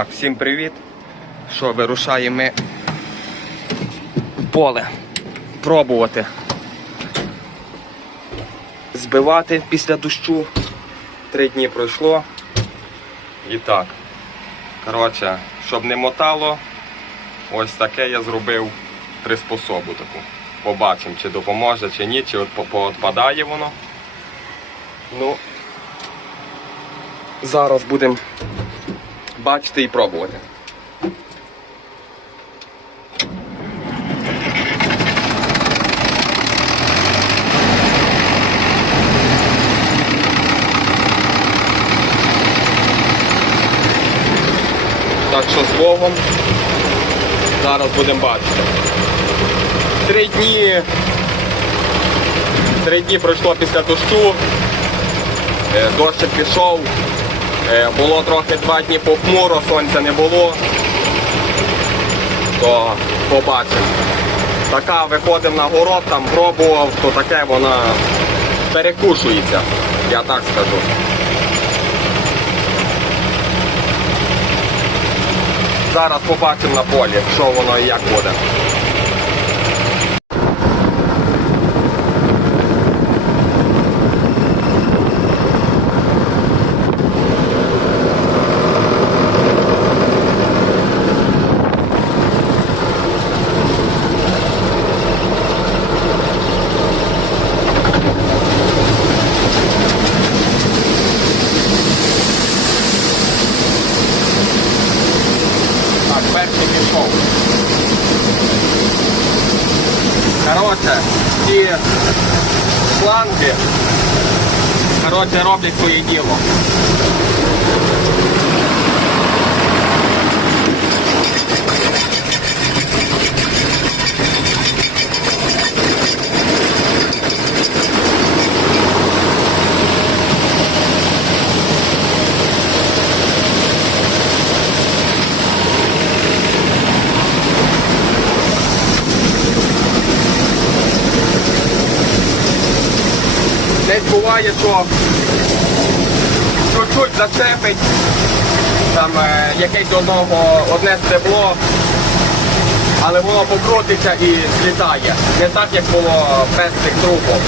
Так, всім привіт. Що, вирушаємо ми поле. Пробувати. Збивати після дощу. Три дні пройшло. І так. Коротше, щоб не мотало, ось таке я зробив приспособу таку. Побачимо, чи допоможе, чи ні, чи от поотпадає воно. Ну, зараз будемо бачити і пробувати. Так що з Богом зараз будемо бачити. Три дні. Три дні пройшло після дощу. Е, Дощик пішов. Е, Було трохи два дні похмуро, сонця не було. То побачимо. Така виходив на город, там пробував, то таке вона перекушується, я так скажу. Зараз побачимо на полі, що воно і як буде. Так, перший пішов. Коротше, ці шланги коротше, роблять своє діло. Десь буває, що чуть-чуть зацепить, там е, якесь одного, одне стебло, але воно покрутиться і злітає. Не так, як було без цих трубок.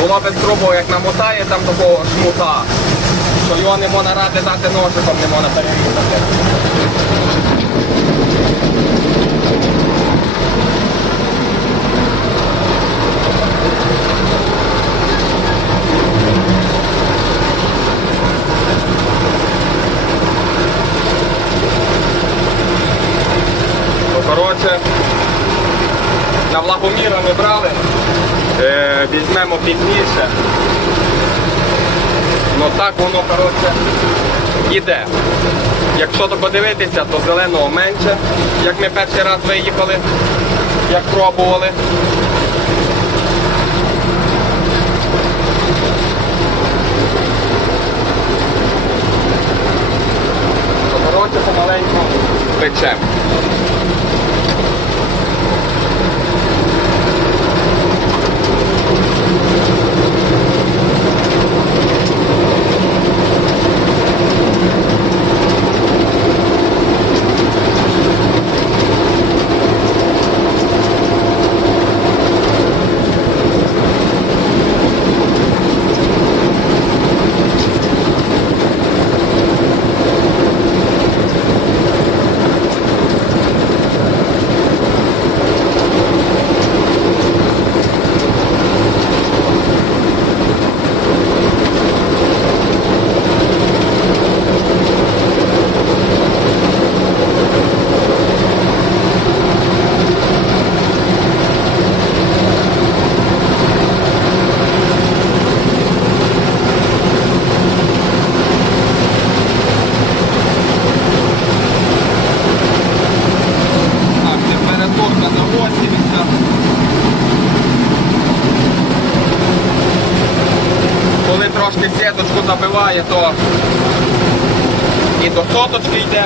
Було без трубок, як намотає там такого шмута, що його не можна ради дати ножиком, не можна перерізати. Ну, коротше, на влагоміра ми брали, е, візьмемо пізніше. Ну так воно, коротше, іде. Якщо то подивитися, то зеленого менше, як ми перший раз виїхали, як пробували. То, коротше, помаленьку печемо. Так, температурка на 80. Коли трошки забиває, то і до соточки йде.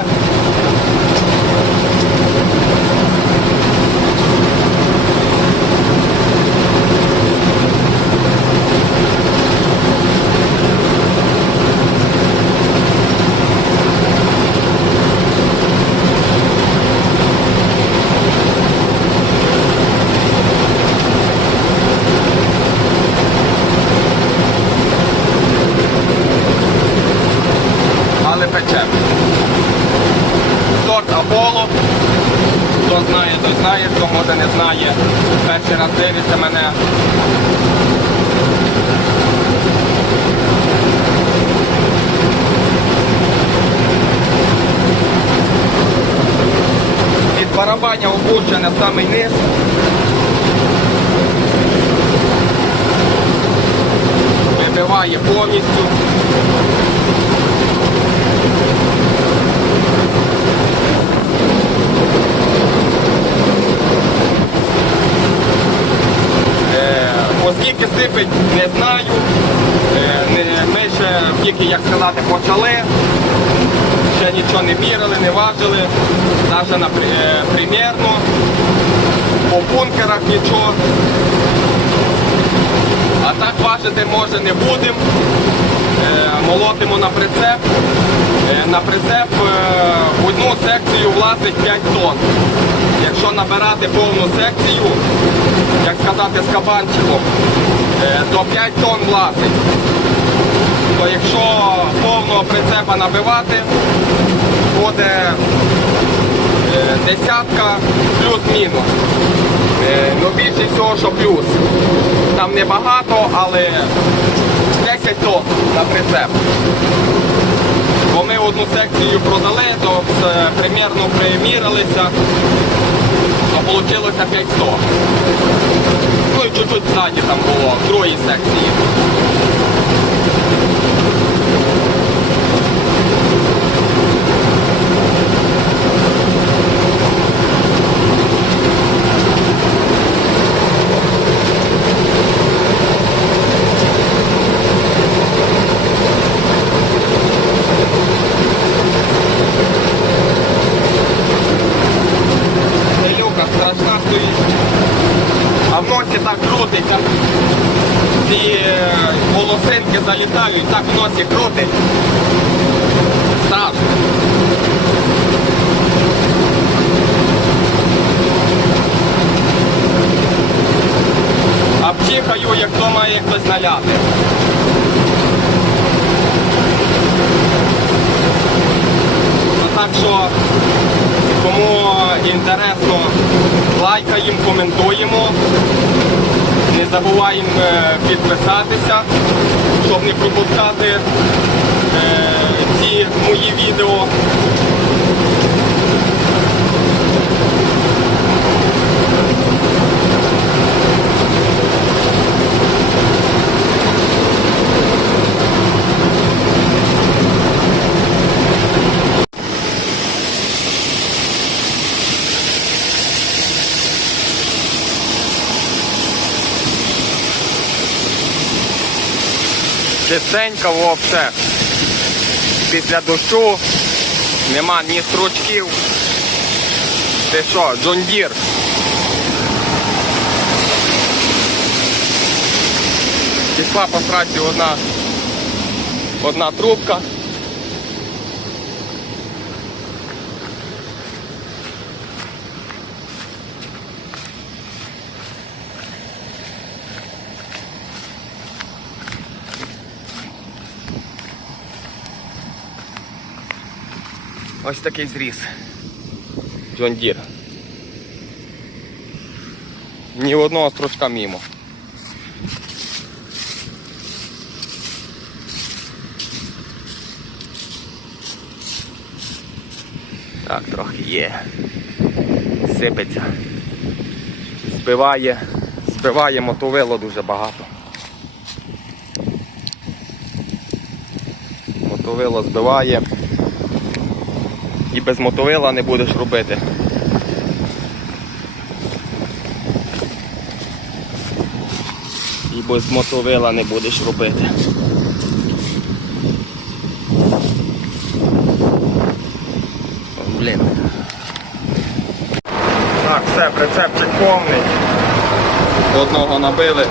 але пече. Сорт Аполло. Хто знає, той знає, хто може не знає. Перший раз дивиться мене. Від барабання опущене в самий низ. Вибиває повністю. Е, Оскільки сипить, не знаю. Е, Ми ще тільки, як сказати, почали. Ще нічого не мірили, не важили. Навіть на е, примірно. По бункерах нічого. А так важити може не будемо. Е, Молотимо на прицеп. Е, На прицеп е, одну секцію влазить 5 тонн. Якщо набирати повну секцію, як сказати, з кабанчиком, то 5 тонн влазить. То якщо повного прицепа набивати, буде десятка плюс-мінус. Е, Ну більше всього, що плюс. Там небагато, але 10 тонн на прицеп. Бо ми одну секцію продали, то примірно примірилися, то вийшло 500. Ну і чуть-чуть ззаді там було, в другій секції. Люка страшна стоїть. А в носі так крутиться. Ці е, волосинки залітають, так в носі крутить. Страшно. А пчихаю, як то має хтось наляти. Ну, так що, кому інтересно, лайкаємо, коментуємо. Не забуваємо е, підписатися, щоб не пропускати е, ці мої відео. Чистенько вовсе. Після дощу нема ні стручків. Ти що, джундір. Пішла по трасі одна, одна трубка. Ось такий зріз. Джон Дір. Ні одного стручка мімо. Так, трохи є. Сипеться. Збиває, збиває мотовило дуже багато. Мотовило збиває. Без мотовила не будеш робити. І без мотовила не будеш робити. Блін. Так, все, прицепчик повний. Одного набили.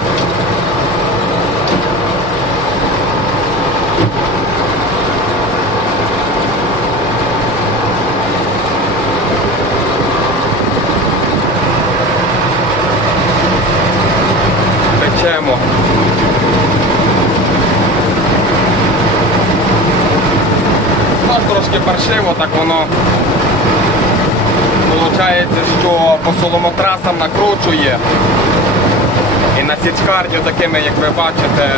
Печемо. Ну, трошки паршиво, так воно Получається, що по соломотрасам накручує. І на січкарді такими, як ви бачите,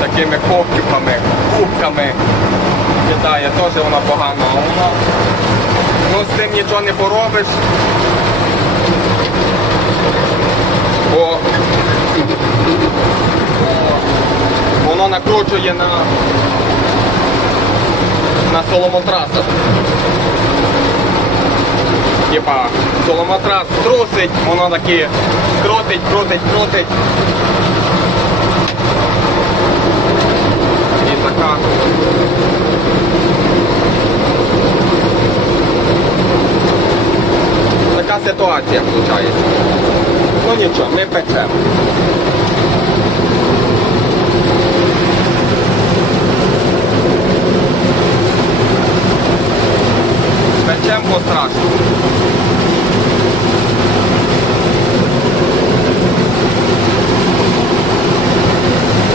такими ковтюками, кубками кидає, теж вона погано. А воно, ну з цим нічого не поробиш. Бо воно накручує на, на соломотрасах. Типа соломотрас трусить, воно таки крутить, крутить, крутить. І така. Така ситуація виходить. Ну нічого, ми печемо. Печем по-страшному.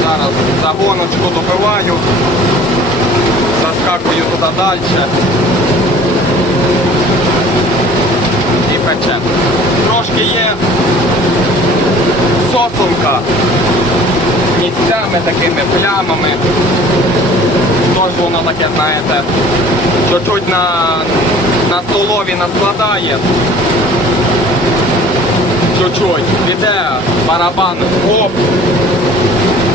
Зараз загоночку добиваю, заскакую туди далі і печем. Трошки є сосунка місцями такими плямами. Тож воно таке, знаєте, чуть-чуть на, на столові наскладає. Чуть-чуть. Піде барабан оп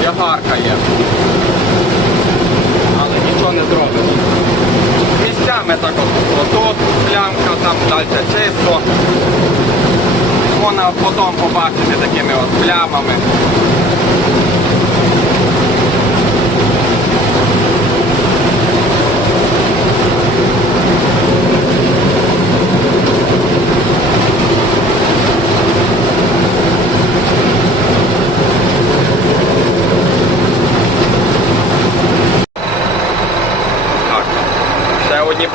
і гаркає. Але нічого не зробиш. Місцями так от, отут плямка, там далі чисто. Можна потім побачити такими от плямами. Так.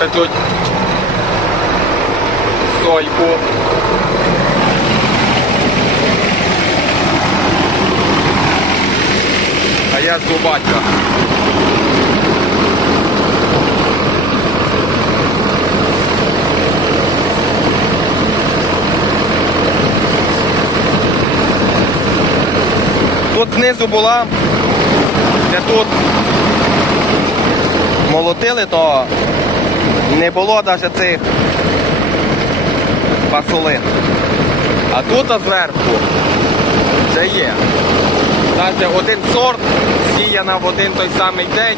Одні сольку. А я зубатька. Тут знизу була, де тут молотили, то не було навіть цих фасолин. А тут зверху вже є. Навіть один сорт сіяна в один той самий день.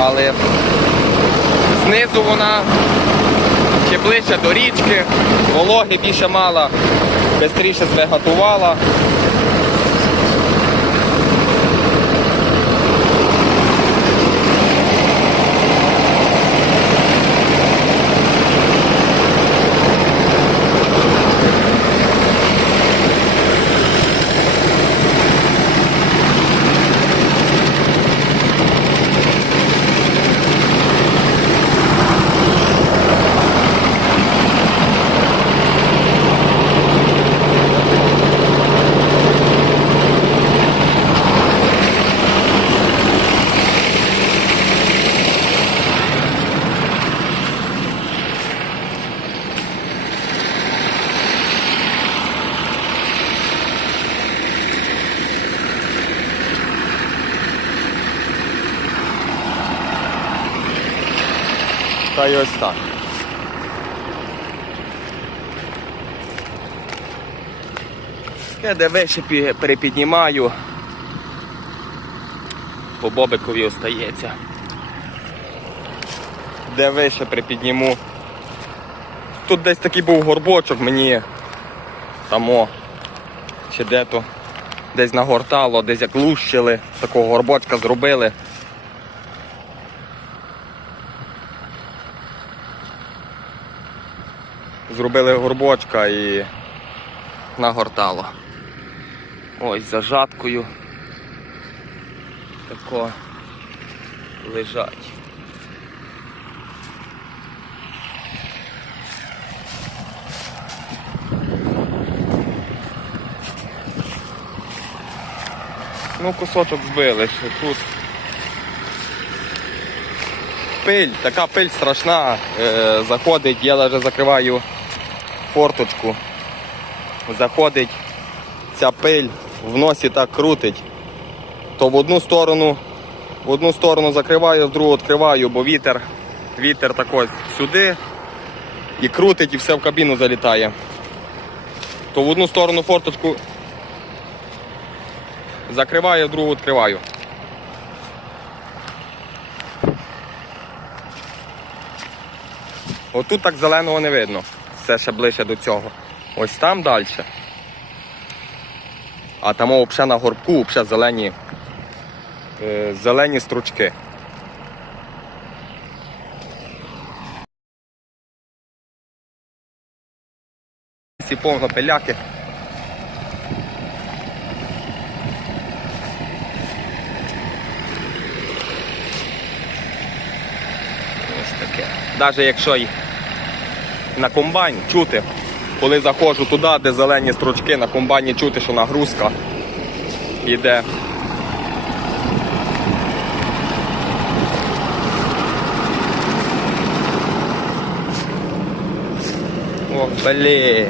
Але знизу вона ще ближче до річки, вологи більше мала, швидше звегатувала. Та ось так. Я вище перепіднімаю. По бобикові остається. Де вище припідніму. Тут десь такий був горбочок мені тамо. Чи де то десь нагортало, десь як лущили, такого горбочка зробили. Зробили горбочка і нагортало. Ось за жаткою. Тако лежать. Ну, кусочок збили ще тут. пиль, така пиль страшна. Е, заходить, я навіть закриваю форточку. Заходить ця пиль, в носі так крутить. То в одну сторону, в одну сторону закриваю, в другу відкриваю, бо вітер, вітер так сюди і крутить, і все в кабіну залітає. То в одну сторону форточку закриваю, в другу відкриваю. Отут так зеленого не видно. Все ще ближче до цього. Ось там далі. А там взагалі на горбку взагалі зелені, е, зелені стручки. Всі повно пиляки. Ось таке. Навіть якщо на комбайн чути, коли заходжу туди, де зелені стручки, на комбайні чути, що нагрузка йде. Ох, блін.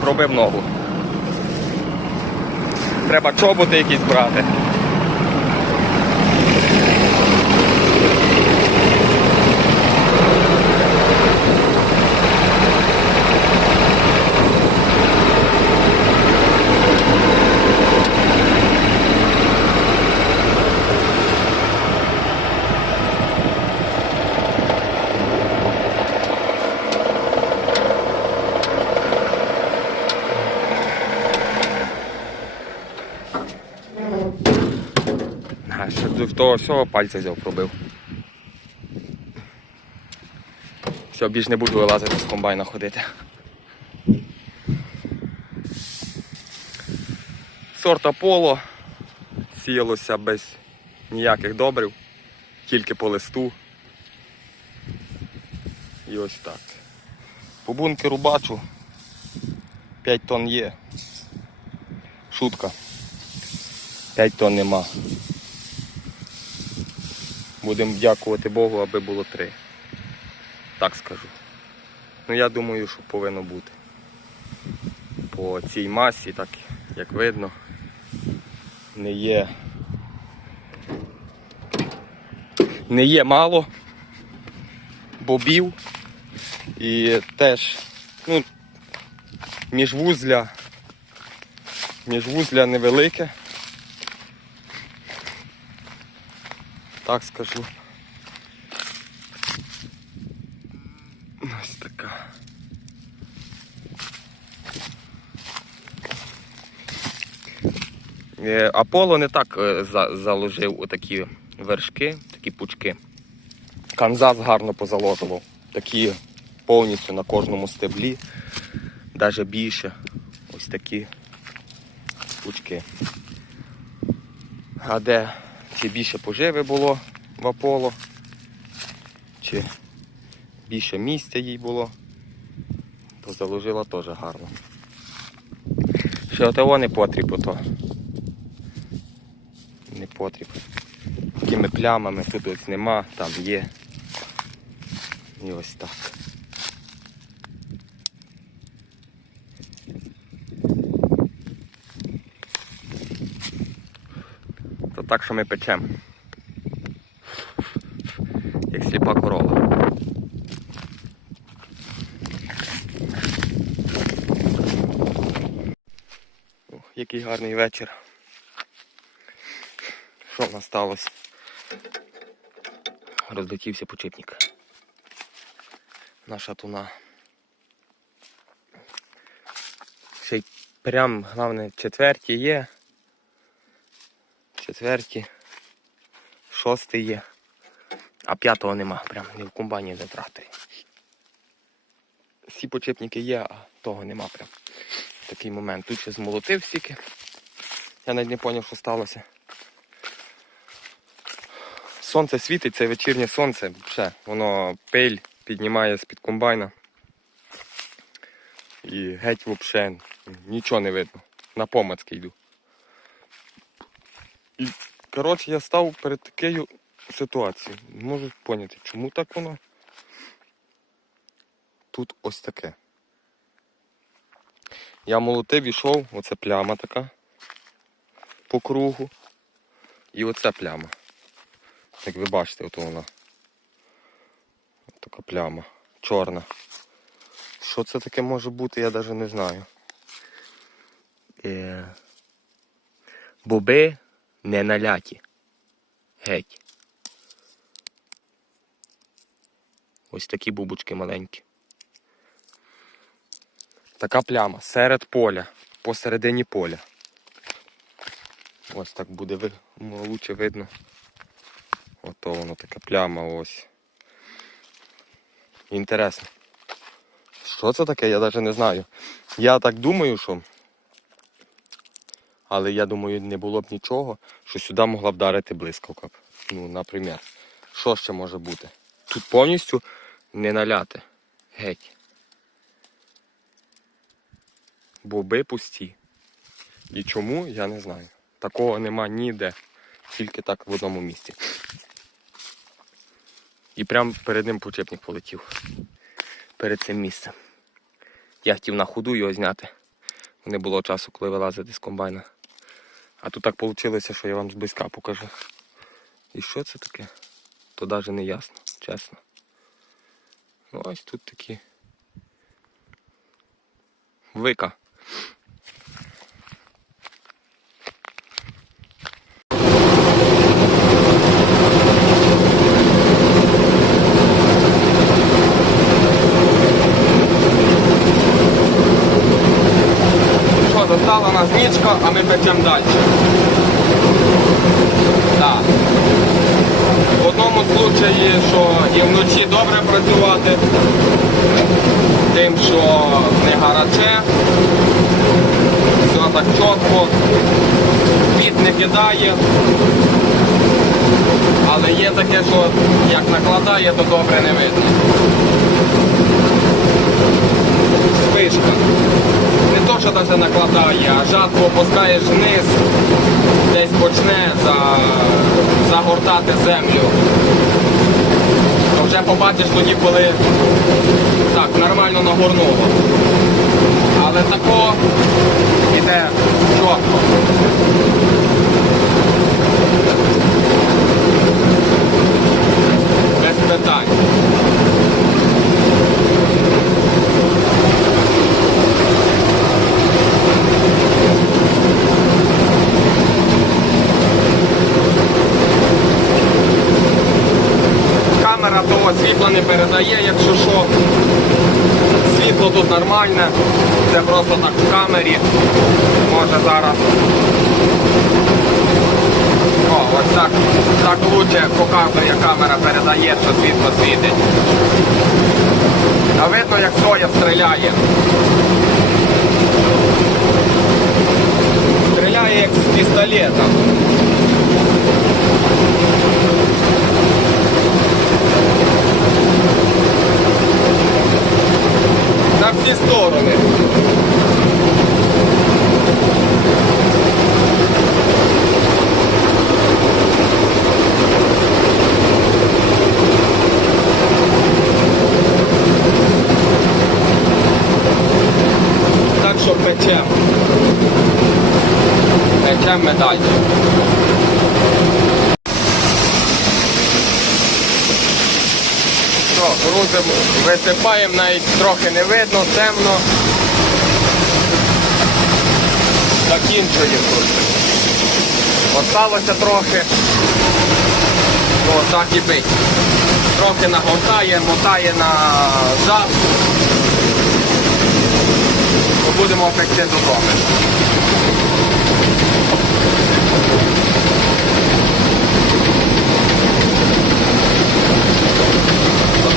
Пробив ногу. Треба чоботи якісь брати. Того всього пальця взяв, пробив. Все, більш не буду вилазити з комбайна ходити. Сорт Аполо сіялося без ніяких добрив, тільки по листу. І ось так. По бункеру бачу 5 тонн є. Шутка. 5 тонн нема. Будемо дякувати Богу, аби було три. Так скажу. Ну я думаю, що повинно бути. По цій масі, так як видно, не є. Не є мало бобів і теж ну, міжвузля, міжвузля невелике. Так скажу. Ось така. Е, Аполло не так е, заложив отакі вершки, такі пучки. Канзас гарно позалотував. Такі повністю на кожному стеблі, навіть більше. Ось такі пучки. А де чи більше поживи було в Аполло, чи більше місця їй було, то заложила теж гарно. Ще того не потріб, ото. Не потріб. Такими плямами тут ось нема, там є. І ось так. То так, що ми печемо. Як сліпа корова. Ох, який гарний вечір. Що в нас сталося? Розлетівся почепник. Наша туна. Ще й прям, головне, четверті є. Четверті. Шостий є. А п'ятого нема, прям не в комбайні тракторі. Всі почепники є, а того нема прям. Такий момент. Тут ще змолотив стільки. Я навіть не зрозумів, що сталося. Сонце світить, це вечірнє сонце, ще воно пиль піднімає з-під комбайна. І геть взагалі нічого не видно. На помацки йду. І, коротше, я став перед такою ситуацією. Не можу поняти, чому так воно. Тут ось таке. Я молотив ішов, оце пляма така по кругу. І оце пляма. Як ви бачите, от вона. От така пляма. Чорна. Що це таке може бути, я навіть не знаю. Е... Боби не наляті. Геть. Ось такі бубочки маленькі. Така пляма серед поля, посередині поля. Ось так буде ви... лучше видно. Ото воно така пляма ось. Інтересно. Що це таке, я навіть не знаю. Я так думаю, що. Але я думаю, не було б нічого, що сюди могла б вдарити блискавка. Ну, наприклад. Що ще може бути? Тут повністю не наляти. Геть. Боби пусті. І чому, я не знаю. Такого нема ніде. Тільки так в одному місці. І прямо перед ним почепник полетів. Перед цим місцем. Я хотів на ходу його зняти. Не було часу, коли вилазити з комбайна. А тут так вийшло, що я вам зблизька покажу. І що це таке? То навіть не ясно, чесно. Ну ось тут такі. Вика. Нічка, а ми печемо далі. Так. В одному случаї, що і вночі добре працювати, тим, що не гараче, все так чітко, піт не кидає. Але є таке, що як накладає, то добре не видно. Спишка. Не то, накладає, а жатку опускаєш вниз, десь почне за, загортати землю. То вже побачиш тоді, коли так, нормально нагорнуло. Але тако іде чітко. Без питань. Камера того світла не передає, якщо що. Світло тут нормальне, це просто так в камері. Може зараз. О, ось так. Так лучше показує камера передає, що світло світить. А видно, як соя стріляє. Стріляє як з пістолета. на всі сторони. Що печем. Печем ми далі. Що, грузимо, висипаємо, навіть трохи не видно, темно. Закінчуємо тут. Осталося трохи. Ну, так і бить. Трохи нагортає, мотає на зад. Будемо пекти додому.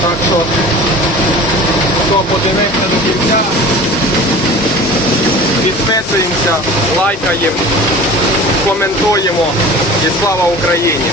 Так що, хто подивився до кінця, підписуємося, лайкаємо, коментуємо і слава Україні!